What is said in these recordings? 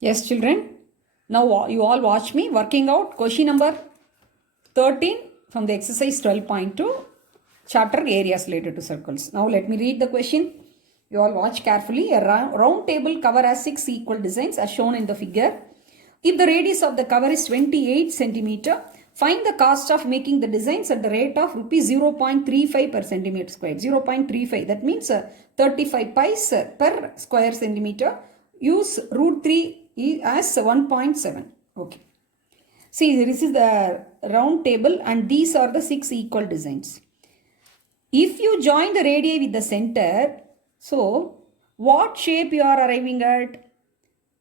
Yes, children. Now you all watch me working out question number 13 from the exercise 12.2 chapter areas related to circles. Now let me read the question. You all watch carefully. A round table cover has 6 equal designs as shown in the figure. If the radius of the cover is 28 centimeter, find the cost of making the designs at the rate of rupees 0.35 per centimeter square. 0.35, that means 35 pies per square centimeter. Use root 3 as 1.7. Okay. See, this is the round table and these are the 6 equal designs. If you join the radii with the center, so what shape you are arriving at?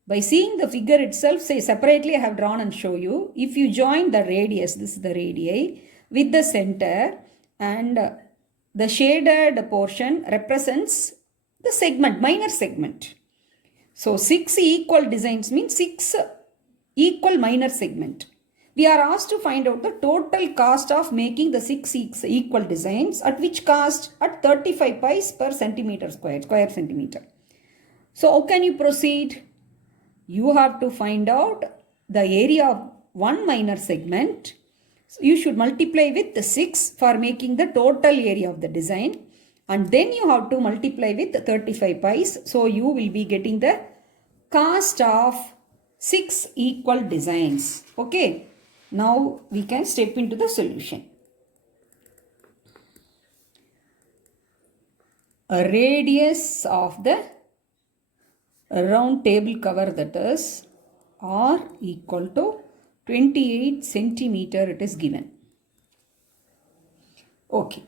By seeing the figure itself, say separately I have drawn and show you. If you join the radius, this is the radii, with the center and the shaded portion represents the segment, minor segment. So 6 equal designs means 6 equal minor segment. We are asked to find out the total cost of making the 6 equal designs. At which cost? At 35 pies per centimeter square centimeter. So how can you proceed? You have to find out the area of one minor segment. So you should multiply with the 6 for making the total area of the design. And then you have to multiply with 35 pies. So you will be getting the cost of 6 equal designs. Okay. Now we can step into the solution. A radius of the round table cover, that is R equal to 28 centimeter it is given. Okay.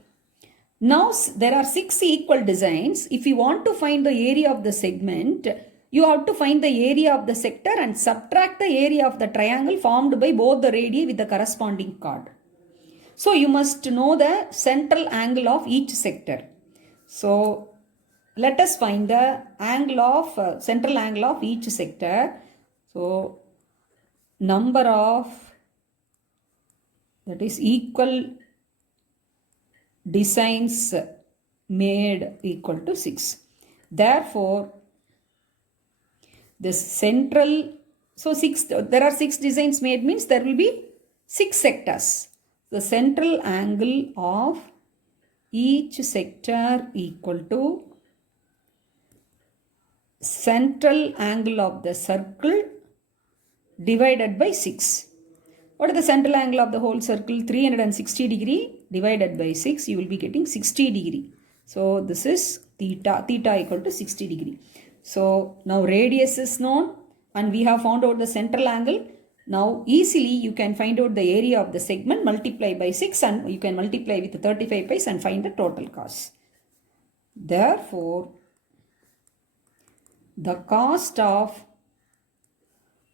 Now there are 6 equal designs. If you want to find the area of the segment, you have to find the area of the sector and subtract the area of the triangle formed by both the radii with the corresponding chord. So you must know the central angle of each sector. So let us find the angle of central angle of each sector. So number of, that is equal designs made equal to 6. Therefore the central, so there are 6 designs made means there will be 6 sectors. The central angle of each sector equal to central angle of the circle divided by 6. What is the central angle of the whole circle? 360 degree divided by 6, you will be getting 60 degree. So this is theta equal to 60 degree. So now radius is known and we have found out the central angle. Now easily you can find out the area of the segment, multiply by 6 and you can multiply with 35 pies and find the total cost. Therefore, the cost of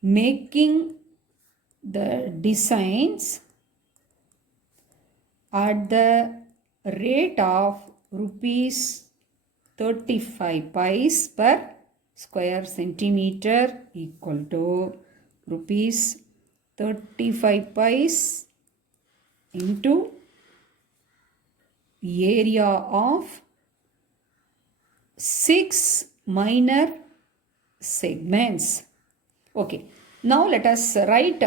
making the designs at the rate of rupees 35 pies per square centimeter equal to rupees 35 pies into area of 6 minor segments. Okay. Now let us write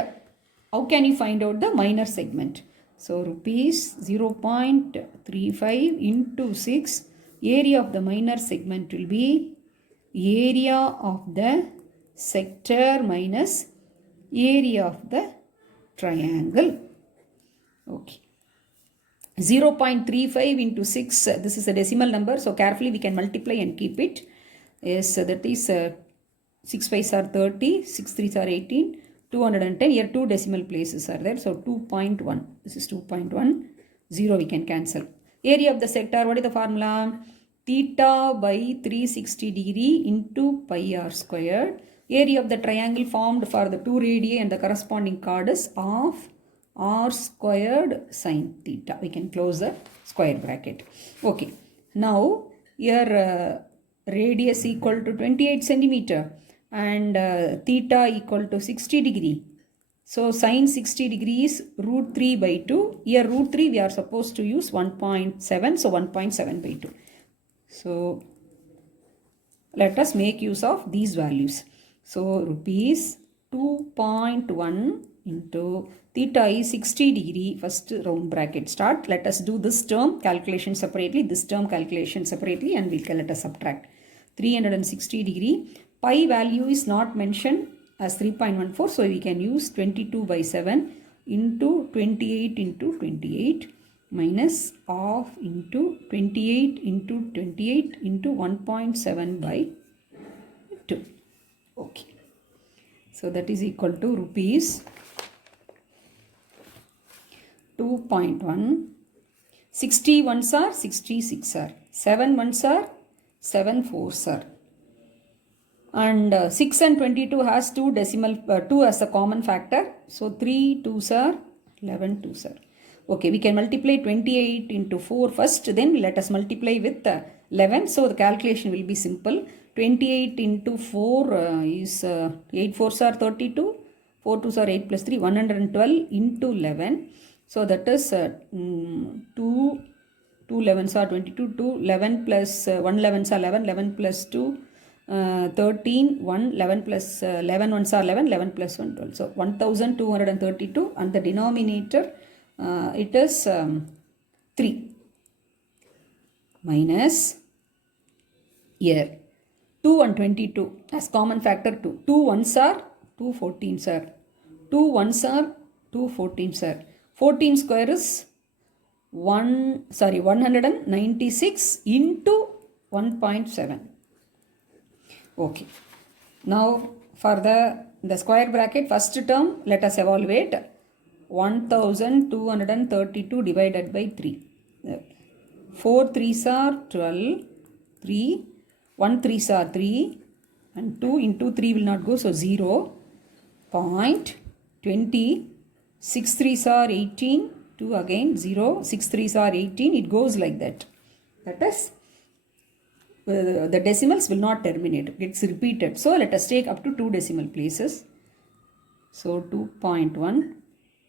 how can you find out the minor segment. So rupees 0.35 into 6. Area of the minor segment will be area of the sector minus area of the triangle. Okay. 0.35 into 6, this is a decimal number, so carefully we can multiply and keep it. Yes, that is 6 5s are 30, 6 3s are 18, 210. Here 2 decimal places are there, so 2.1. This is 2.1. 0 we can cancel. Area of the sector, what is the formula? Theta by 360 degree into pi r squared. Area of the triangle formed for the 2 radii and the corresponding chord is of r squared sine theta. We can close the square bracket. Okay. Now here radius equal to 28 centimeter and theta equal to 60 degree. So sine 60 degree is root 3 by 2. Here root 3 we are supposed to use 1.7. So 1.7 by 2. So let us make use of these values. So rupees 2.1 into theta is 60 degree. First round bracket start. Let us do this term calculation separately, this term calculation separately, and let us subtract. 360 degree. Pi value is not mentioned as 3.14, so we can use 22 by 7 into 28 into 28 minus half into 28 into 28 into 1.7 by 2. Okay. So that is equal to rupees 2.1. 60 ones are 66 are. 7 ones are 7 fours are. And 6 and 22 has 2 decimal, 2 as a common factor. So 3 2s are 11 2s are. Okay, we can multiply 28 into 4 first, then let us multiply with 11. So the calculation will be simple. 28 into 4 is 8 4s are 32, 4 2s are 8 plus 3, 112 into 11. So that is 2 11s are 22, 2 11 plus 1 11s are 11, 11 plus 2 13, 1 11 plus 11 ones are 11, 11 plus 1 12. So 1232, and the denominator it is 3 minus here 2 and 22 as common factor 2. 2 ones are 2 14s are. 2 ones are 2 14s are. 14 square is 196 into 1.7. Okay. Now for the square bracket first term, let us evaluate 1232 divided by 3. 4 3s are 12, 3, 1 3s are 3, and 2 into 3 will not go, so 0. 0.20, 6 3s are 18, 2 again 0, 6 3s are 18, it goes like that. That is, the decimals will not terminate, it's repeated. So let us take up to 2 decimal places. So 2.1,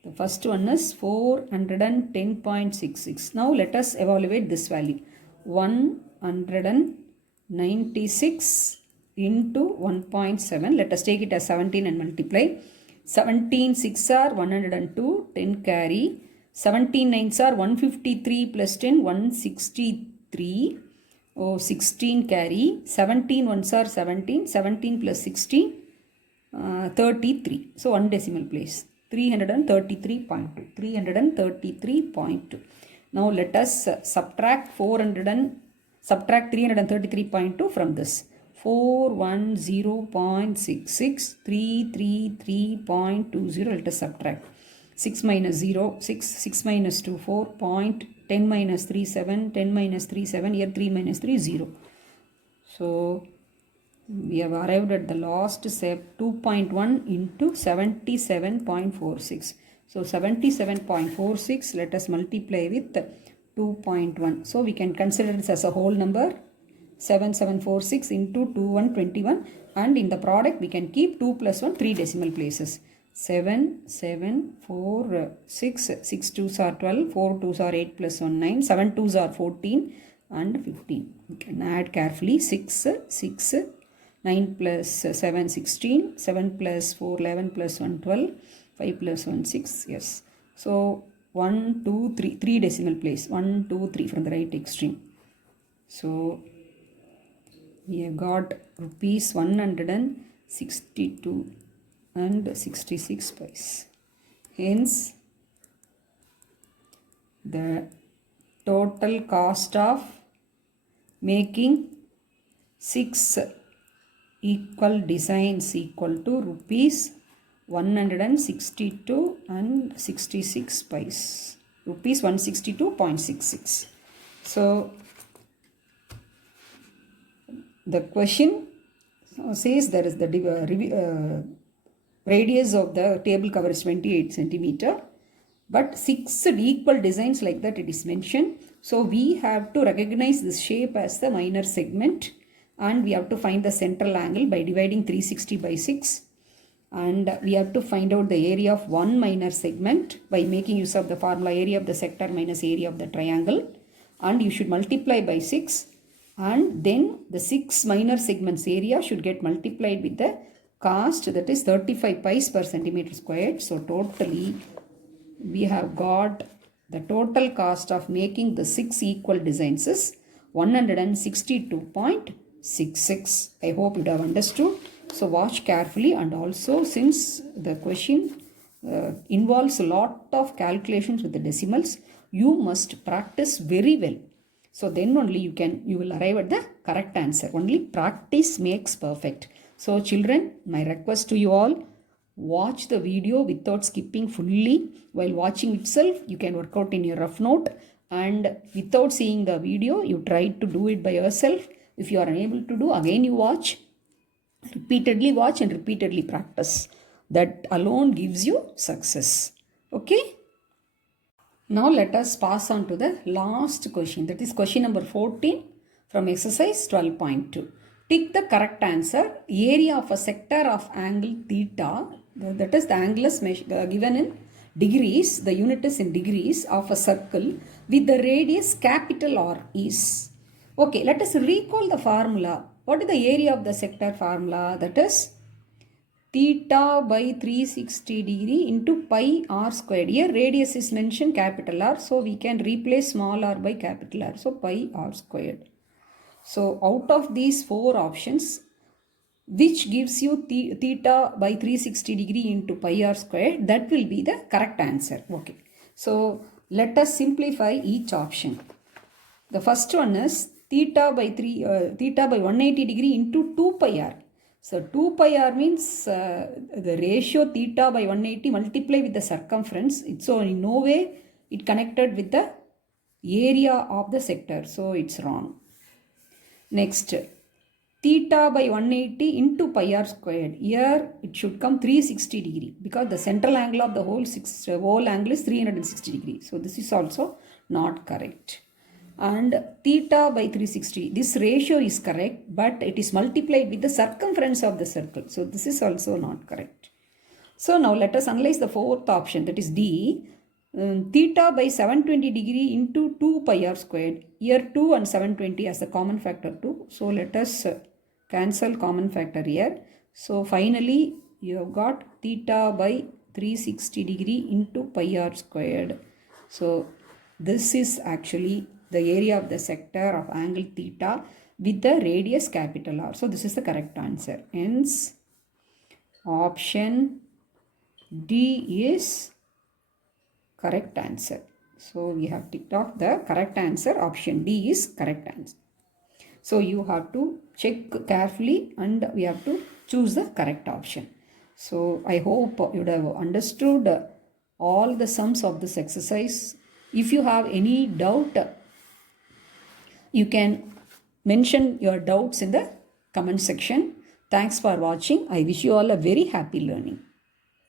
the first one is 410.66. Now let us evaluate this value. 196 into 1.7. Let us take it as 17 and multiply. 17 6 are 102, 10 carry. 17 9s are 153 plus 10, 163. 16 carry. 17 ones are 17, 17 plus 16, 33. So 1 decimal place. 333.2. 333.2. Now let us subtract 333.2 from this. 410.66, 333.20. Let us subtract. 6 minus 0, 6, 6 minus 2, 4, 10 minus 3, 7, 10 minus 3, 7, here 3 minus 3, 0. So we have arrived at the last step, 2.1 into 77.46. So 77.46, let us multiply with 2.1. So we can consider this as a whole number, 7746 into 2121, and in the product we can keep 2 plus 1, 3 decimal places. 7, 7, 4, 6, 6 2s are 12, 4 2s are 8 plus 1, 9, 7 2s are 14 and 15. We can add carefully. 6, 6, 9 plus 7, 16, 7 plus 4, 11 plus 1, 12, 5 plus 1, 6, yes. So 1, 2, 3, 3 decimal place, 1, 2, 3 from the right extreme. So we have got rupees 162 and 66 pice. Hence, the total cost of making 6 equal designs equal to rupees 162 and 66 pice. Rupees 162.66. So, the question says there is the radius of the table cover is 28 centimeter, but 6 equal designs like that it is mentioned. So we have to recognize this shape as the minor segment, and we have to find the central angle by dividing 360 by 6, and we have to find out the area of one minor segment by making use of the formula area of the sector minus area of the triangle, and you should multiply by 6. And then the 6 minor segments area should get multiplied with the cost, that is 35 pies per centimeter squared. So totally we have got the total cost of making the 6 equal designs is 162.66. I hope you have understood. So watch carefully, and also since the question involves a lot of calculations with the decimals, you must practice very well. So then only you will arrive at the correct answer. Only practice makes perfect. So children, my request to you all, watch the video without skipping fully. While watching itself, you can work out in your rough note, and without seeing the video, you try to do it by yourself. If you are unable to do, again you watch, repeatedly watch and repeatedly practice. That alone gives you success. Okay? Now let us pass on to the last question. That is question number 14 from exercise 12.2. Tick the correct answer. Area of a sector of angle theta, that is the angle is given in degrees, the unit is in degrees, of a circle with the radius capital R is. Okay, let us recall the formula. What is the area of the sector formula? That is theta by 360 degree into pi r squared. Here radius is mentioned capital R, so we can replace small r by capital R. So pi r squared. So out of these 4 options, which gives you theta by 360 degree into pi r squared, that will be the correct answer. Okay. So let us simplify each option. The first one is theta by 180 degree into 2 pi r. So 2 pi r means the ratio theta by 180 multiply with the circumference. So in no way it connected with the area of the sector. So it's wrong. Next, theta by 180 into pi r squared. Here it should come 360 degree because the central angle of the whole angle is 360 degree. So this is also not correct. And theta by 360, this ratio is correct, but it is multiplied with the circumference of the circle. So this is also not correct. So now let us analyze the 4th option, that is D. Theta by 720 degree into 2 pi r squared. Here 2 and 720 as a common factor 2. So let us cancel common factor here. So finally you have got theta by 360 degree into pi r squared. So this is actually the area of the sector of angle theta with the radius capital R. So this is the correct answer. Hence option D is correct answer. So we have ticked off the correct answer. Option D is correct answer. So you have to check carefully and we have to choose the correct option. So I hope you would have understood all the sums of this exercise. If you have any doubt, you can mention your doubts in the comment section. Thanks for watching. I wish you all a very happy learning.